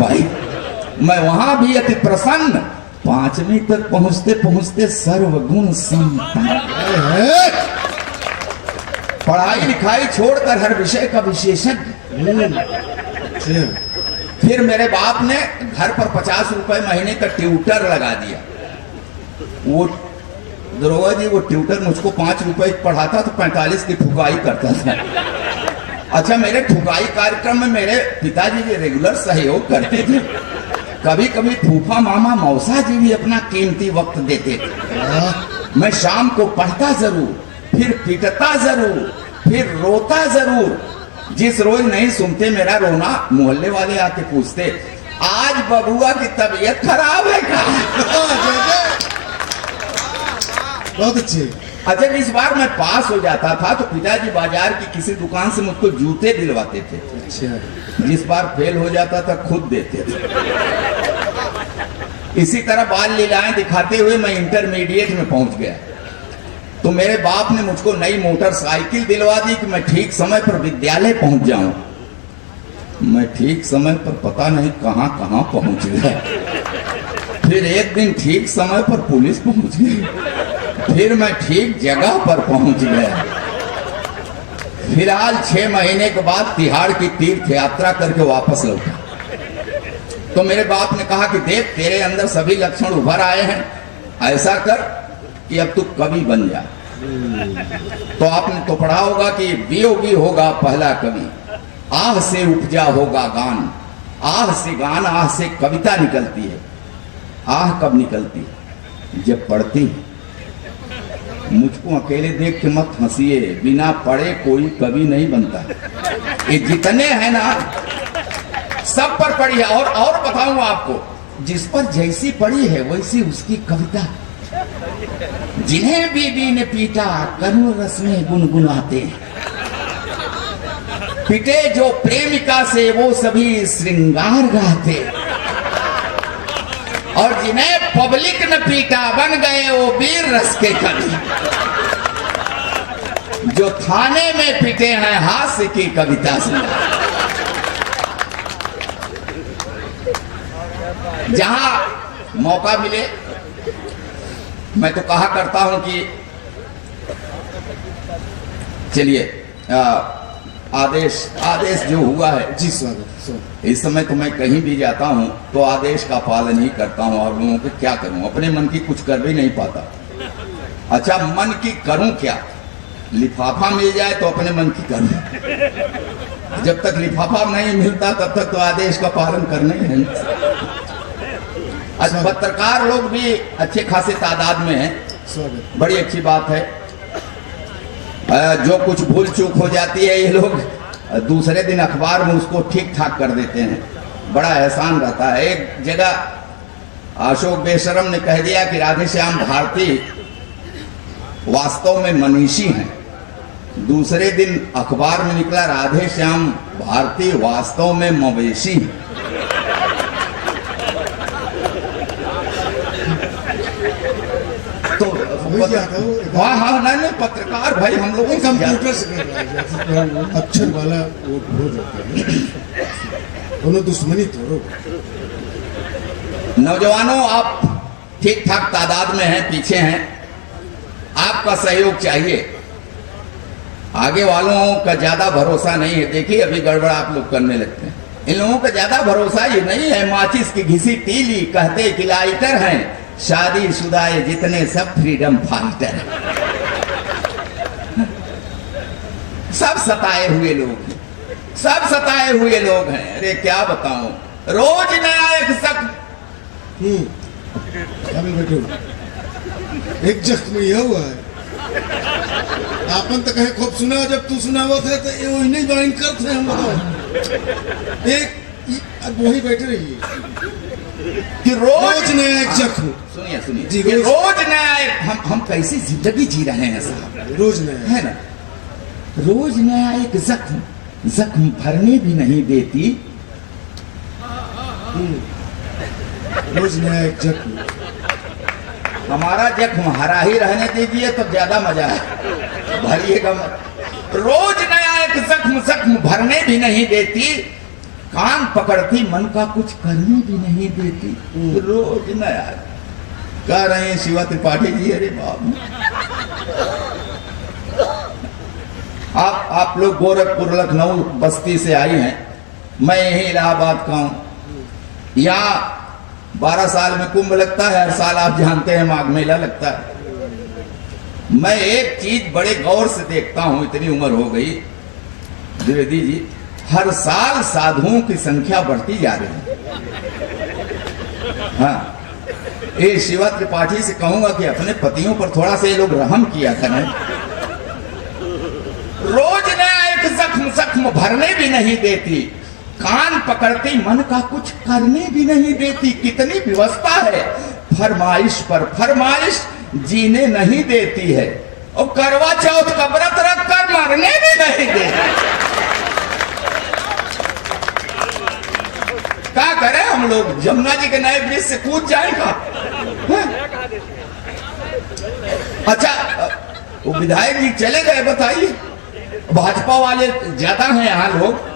पाई। मैं वहां भी अति प्रसन्न, 5वीं तक पहुंचते पहुंचते सर्वगुण संपन्न, पढ़ाई लिखाई छोड़कर हर विषय का विशेषज्ञ। फिर मेरे बाप ने घर पर 50 रुपए महीने का ट्यूटर लगा दिया। वो दरोगा जी, वो ट्यूटर मुझको 5 रुपए पढ़ाता तो 45 की ठुकाई करता था। अच्छा, मेरे ठुकाई कार्यक्रम में मेरे पिताजी भी रेगुलर सहयोग करते थे। कभी कभी फूफा मामा मौसा जी भी अपना कीमती वक्त देते थे। मैं शाम को पढ़ता जरूर, फिर पिटता जरूर, फिर रोता जरूर। जिस रोज नहीं सुनते मेरा रोना, मोहल्ले वाले आके पूछते, आज बबुआ की तबीयत खराब है क्या? बहुत अच्छे। अच्छा, इस बार मैं पास हो जाता था तो पिताजी बाजार की किसी दुकान से मुझको जूते दिलवाते थे। अच्छा। जिस बार फेल हो जाता था खुद देते थे। इसी तरह बाल लीलाएं दिखाते हुए मैं इंटरमीडिएट में पहुंच गया। तो मेरे बाप ने मुझको नई मोटरसाइकिल दिलवा दी कि मैं ठीक समय पर विद्यालय पहुंच जाऊं। मैं ठीक समय पर पता नहीं कहां कहां पहुंच गया। फिर एक दिन ठीक समय पर पुलिस पहुंच गई। फिर मैं ठीक जगह पर पहुंच गया। फिलहाल 6 महीने के बाद तिहाड़ की तीर्थ यात्रा करके वापस लौटा। तो मेरे बाप ने कहा कि देख, तेरे अंदर सभी लक्षण उभर आए हैं, ऐसा कर कि अब तू कवि बन जा। तो आपने तो पढ़ा होगा कि वियोगी होगा पहला कवि, आह से उपजा होगा गान, आह से गान, आह से कविता निकलती है। आह कब निकलती है? जब पढ़ती है। मुझको अकेले देख के मत हंसिए, बिना पढ़े कोई कवि नहीं बनता। ये जितने हैं ना, सब पर पढ़ी है। और बताऊं आपको, जिस पर जैसी पढ़ी है वैसी उसकी कविता। जिन्हें बीबी ने पीटा करुण रस में गुनगुनाते, पिटे जो प्रेमिका से वो सभी श्रृंगार गाते, और जिन्हें पब्लिक ने पीटा बन गए वो वीर रस के कवि। जो थाने में पिटे हैं हास्य की कविता सुना। जहां मौका मिले मैं तो कहा करता हूं कि चलिए, आदेश जो हुआ है जी स्वागत। इस समय तो मैं कहीं भी जाता हूं तो आदेश का पालन ही करता हूं। और लोगों को क्या करूं, अपने मन की कुछ कर भी नहीं पाता। अच्छा, मन की करूं क्या? लिफाफा मिल जाए तो अपने मन की करूं। जब तक लिफाफा नहीं मिलता तब तक तो आदेश का पालन करना ही है। अच्छा, पत्रकार लोग भी अच्छे खासे तादाद में हैं, बड़ी अच्छी बात है। जो कुछ भूल चूक हो जाती है ये लोग दूसरे दिन अखबार में उसको ठीक ठाक कर देते हैं, बड़ा एहसान रहता है। एक जगह अशोक बेशरम ने कह दिया कि राधेश्याम भारती वास्तव में मनीषी हैं। दूसरे दिन अखबार में निकला राधेश्याम भारती वास्तव में मवेशी हैं। तो हाँ, नहीं, पत्रकार भाई हम लोग कंप्यूटर से अक्षर वाला वो हो जाता है, दोनों दुश्मनी तोड़ो। नौजवानों, आप ठीक ठाक तादाद में हैं, पीछे हैं, आपका सहयोग चाहिए। आगे वालों का ज्यादा भरोसा नहीं है। देखिए, अभी गड़बड़ आप लोग करने लगते हैं। इन लोगों का ज्यादा भरोसा ये नहीं है। माचिस की घिसी तीली कहते कि लाइटर हैं, शादी शुदाए जितने सब फ्रीडम फाइटर हैं। सब सताए हुए लोग हैं, सब सताए हुए लोग हैं। अरे क्या बताऊं, रोज नया एक एक जख्म यह हुआ है। आपन तो कहे खूब सुना, जब तू सुनावत है तो ये नहीं बाइन करते हैं। हम बताओ, एक वही बैठे रहिए कि रोज नया एक जख्म। सुनिए जी, रोज नया एक हम कैसी जिंदगी जी रहे हैं साहब। रोज नया है ना, रोज नया एक जख्म भरने भी नहीं देती। रोज नया एक जख्म। हमारा जख्म हरा ही रहने दीजिए तो ज्यादा मजा है, भरिएगा मत। रोज नया एक जख्म भरने भी नहीं देती। कान पकड़ती मन का कुछ करने भी नहीं देती, रोज नया। कह रहे हैं शिवा त्रिपाठी जी, अरे बाबू आप लोग गोरखपुर लखनऊ बस्ती से आई हैं, मैं यही इलाहाबाद का हूं। यहाँ 12 साल में कुंभ लगता है, हर साल आप जानते हैं माघ मेला लगता है। मैं एक चीज बड़े गौर से देखता हूं, इतनी उम्र हो गई द्विवेदी जी, हर साल साधुओं की संख्या बढ़ती जा रही है। हाँ, ये शिवा त्रिपाठी से कहूंगा कि अपने पतियों पर थोड़ा सा ये लोग रहम किया करें। रोज नया एक जख्म जख्म भरने भी नहीं देती, कान पकड़ती मन का कुछ करने भी नहीं देती। कितनी व्यवस्था है, फरमाइश पर फरमाइश जीने नहीं देती है, और करवा चौथ का व्रत रखकर मरने भी नहीं देती। क्या करें हम लोग, जमुना जी के नए ब्रिज से कूद जाएगा। अच्छा, वो विधायक जी चले गए, बताइए। भाजपा वाले ज्यादा हैं यहाँ लोग।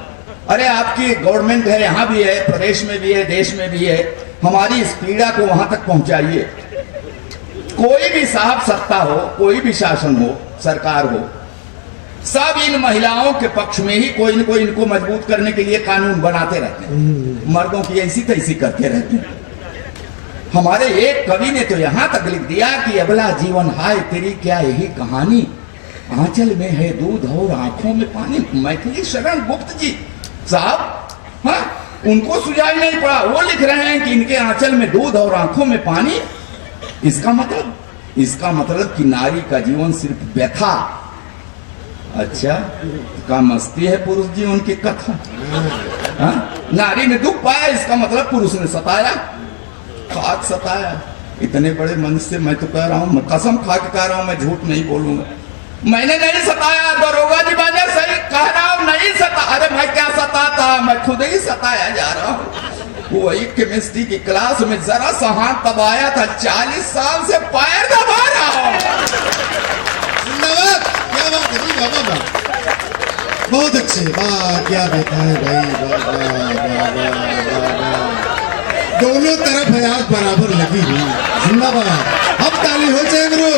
अरे आपकी गवर्नमेंट है, यहाँ भी है, प्रदेश में भी है, देश में भी है। हमारी इस पीड़ा को वहां तक पहुंचाइए। कोई भी साहब सत्ता हो, कोई भी शासन हो, सरकार हो, सब इन महिलाओं के पक्ष में ही कोई न कोई इनको मजबूत करने के लिए कानून बनाते रहते हैं, मर्दों की ऐसी तैसी करते रहते हैं। हमारे एक कवि ने तो यहां तक लिख दिया कि अबला जीवन हाय तेरी क्या यही कहानी, आंचल में है दूध और आंखों में पानी। मैथिली शरण गुप्त जी साहब, हाँ, उनको सुझाई नहीं पड़ा, वो लिख रहे हैं कि इनके आंचल में दूध और आंखों में पानी। इसका मतलब कि नारी का जीवन सिर्फ व्यथा। अच्छा, का मस्ती है पुरुष जी उनकी कथा। हाँ? नारी ने दुख पाया, इसका मतलब पुरुष ने सताया, खाक सताया। इतने बड़े मन से मैं तो कह रहा हूं, मैं कसम खा के कह रहा हूं, मैं झूठ नहीं बोलूंगा, मैंने नहीं सताया। दरोगा जी बाजा सही कह रहा हूं, नहीं सता। अरे मैं क्या सताता, मैं खुद ही सताया जा रहा हूं। वही केमिस्ट्री की क्लास में जरा सा हाथ दबाया था, 40 साल से पैर दबा रहा हूं। क्या बात है जी, बाबा बहुत अच्छे, वाह क्या बेटा है भाई, वाह वाह वाह वाह। दोनों तरफ है आग बराबर लगी हुई, जिंदाबाद। अब ताली हो जाए गुरु।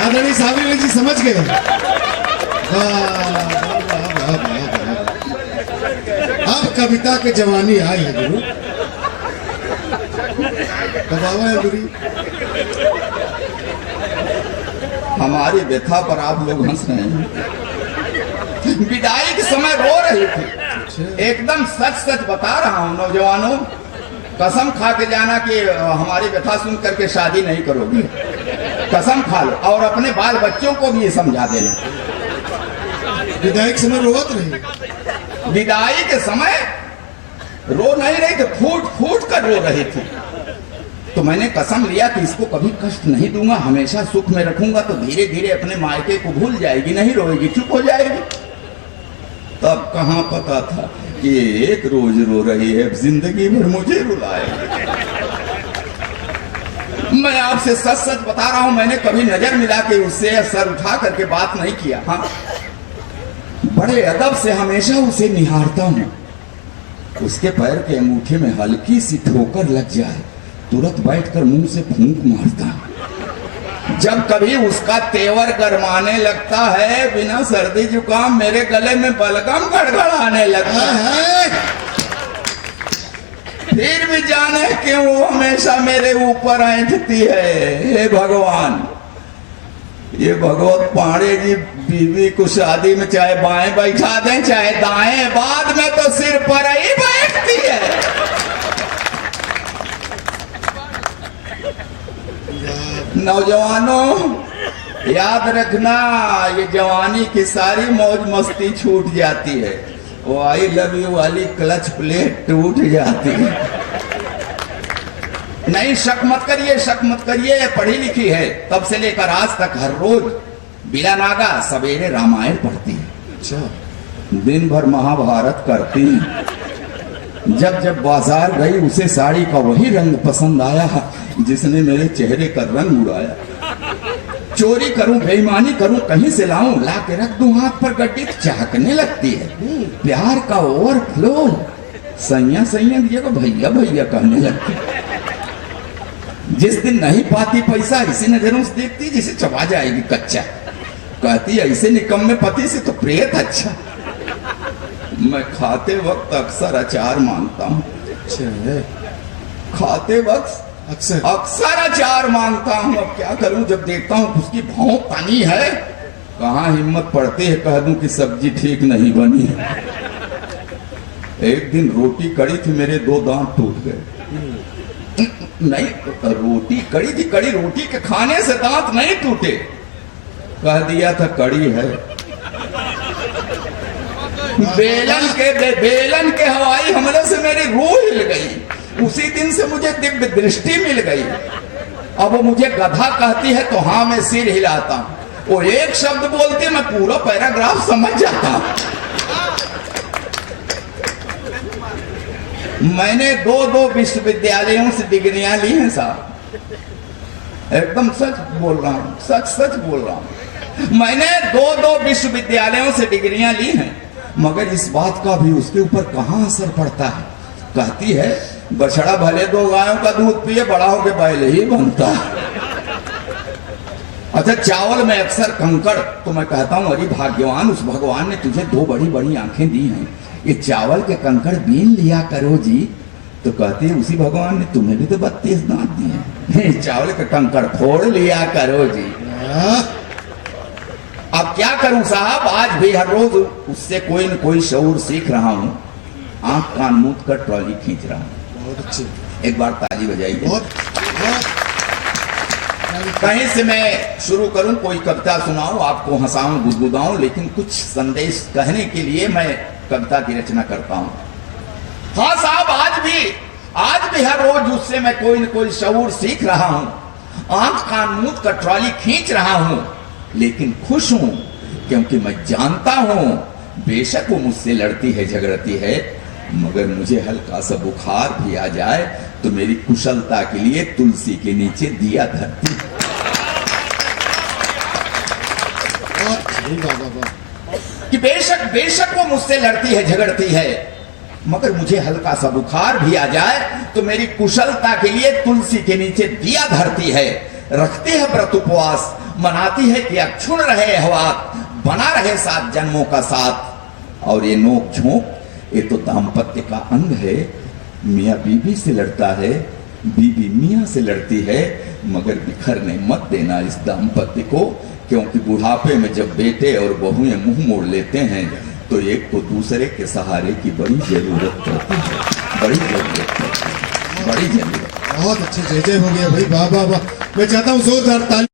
आदरणीय सावरी जी समझ गए, अब कविता के जवानी आई है गुरु। दबावा है गुरु। हमारी व्यथा पर आप लोग हंस रहे हैं। विदाई के समय रो रही थी, एकदम सच सच बता रहा हूं नौजवानों, कसम खा के जाना कि हमारी व्यथा सुन करके शादी नहीं करोगे, कसम खा लो, और अपने बाल बच्चों को भी ये समझा देना। विदाई के समय रोवत रही, विदाई के समय रो नहीं रही थी, फूट फूट कर रो रही थी। तो मैंने कसम लिया कि इसको कभी कष्ट नहीं दूंगा, हमेशा सुख में रखूंगा, तो धीरे धीरे अपने मायके को भूल जाएगी, नहीं रोएगी, चुप हो जाएगी। तब कहां पता था कि एक रोज रो रही है, जिंदगी भर मुझे रुलाएगी। मैं आपसे सच सच बता रहा हूं, मैंने कभी नजर मिला के उससे सर उठा करके बात नहीं किया। हाँ, बड़े अदब से हमेशा उसे निहारता हूं। उसके पैर के अंगूठे में हल्की सी ठोकर लग जाए, तुरंत बैठकर मुंह से फूंक मारता हूं। जब कभी उसका तेवर गरमाने लगता है, बिना सर्दी जुकाम मेरे गले में बलगम गड़गड़ाने लगता है। फिर भी जाने क्यों वो हमेशा मेरे ऊपर ऐंठती है। हे भगवान, ये भगवत पांडे जी बीवी को शादी में चाहे बाएं बैठा दें चाहे दाएं, बाद में तो सिर पर ही बैठती है। नौजवानों याद रखना, ये जवानी की सारी मौज मस्ती छूट जाती है, वो आई लव यू वाली क्लच प्लेट टूट जाती है। नहीं, शक मत करिए, शक मत करिए, पढ़ी लिखी है, तब से लेकर आज तक हर रोज बिना नागा सवेरे रामायण पढ़ती है। अच्छा, दिन भर महाभारत करती है। जब जब बाजार गई उसे साड़ी का वही रंग पसंद आया जिसने मेरे चेहरे का रंग उड़ाया। चोरी करूं, बेईमानी करूं, कहीं से लाऊं, ला के रख दूं हाथ पर गड्डी, चाहकने लगती है। प्यार का ओवरफ्लो, सैया सैया दिया को भैया भैया कहने लगती। जिस दिन नहीं पाती पैसा इसी नजरों से देखती जिसे चबा जाएगी कच्चा। कहती ऐसे निकम्मे पति से तो प्रेत अच्छा। मैं खाते वक्त अक्सर अचार मांगता हूँ, खाते वक्त अक्सर अचार मांगता हूँ। अब क्या करूं जब देखता हूँ उसकी भौं तनी है, कहाँ हिम्मत पड़ती है कह दूं कि सब्जी ठीक नहीं बनी। एक दिन रोटी कड़ी थी, मेरे 2 दांत टूट गए। नहीं, रोटी कड़ी थी, कड़ी रोटी के खाने से दांत नहीं टूटे। कह दिया था कड़ी है। बेलन के हवाई हमले से मेरी रूह हिल गई। उसी दिन से मुझे दिव्य दृष्टि मिल गई। अब वो मुझे गधा कहती है तो हाँ मैं सिर हिलाता हूं, वो एक शब्द बोलती है मैं पूरा पैराग्राफ समझ जाता हूं। मैंने 2 विश्वविद्यालयों से डिग्रियां ली हैं साहब, एकदम सच बोल रहा हूं, सच बोल रहा हूं। मैंने 2 विश्वविद्यालयों से डिग्रियां ली हैं, मगर इस बात का भी उसके ऊपर कहां असर पड़ता है। कहती है बछड़ा भले 2 गायों का दूध पिए, बड़ा होके बैल ही बनता है। अच्छा, चावल में अक्सर कंकड़, तो मैं कहता हूं अरे भाग्यवान, उस भगवान ने तुझे 2 बड़ी आंखें दी हैं, ये चावल के कंकड़ बीन लिया करो जी। तो कहती है उसी भगवान ने तुम्हें भी तो 32 दांत दिए, चावल के कंकड़ फोड़ लिया करो जी। अब क्या करूं साहब, आज भी हर रोज उससे कोई न कोई शऊर सीख रहा हूं। आंख कान मूंद कर ट्रॉली खींच रहा हूं। बहुत अच्छे, एक बार ताली बजाइए। बहुत कहीं से मैं शुरू करूं, कोई कविता सुनाऊं, आपको हंसाऊं, गुदगुदाऊं, लेकिन कुछ संदेश कहने के लिए मैं कविता की रचना करता हूं। हाँ साहब, आज भी हर रोज उससे मैं कोई न कोई शऊर सीख रहा हूं। आंख कान मूंद कर ट्रॉली खींच रहा हूं, लेकिन खुश हूं क्योंकि मैं जानता हूं बेशक वो मुझसे लड़ती है, झगड़ती है, मगर मुझे हल्का सा बुखार भी आ जाए तो मेरी कुशलता के लिए तुलसी के नीचे दिया धरती। कि बेशक वो मुझसे लड़ती है, झगड़ती है, मगर मुझे हल्का सा बुखार भी आ जाए तो मेरी कुशलता के लिए तुलसी के नीचे दिया धरती है। रखती है व्रत उपवास, मनाती है कि अक्षुण रहे हवात, बना रहे 7 जन्मों का साथ। और ये नोक झोंक ये तो दाम्पत्य का अंग है। मियाँ बीवी से लड़ता है, बीवी मियाँ से लड़ती है, मगर बिखरने मत देना इस दाम्पत्य को, क्योंकि बुढ़ापे में जब बेटे और बहुएं मुंह मोड़ लेते हैं तो एक तो दूसरे के सहारे की बड़ी जरूरत पड़ती है, बड़ी जरूरत। बहुत अच्छे, जय जय हो गया भाई, वाह वाह वाह। मैं चाहता हूँ जोरदार ताली।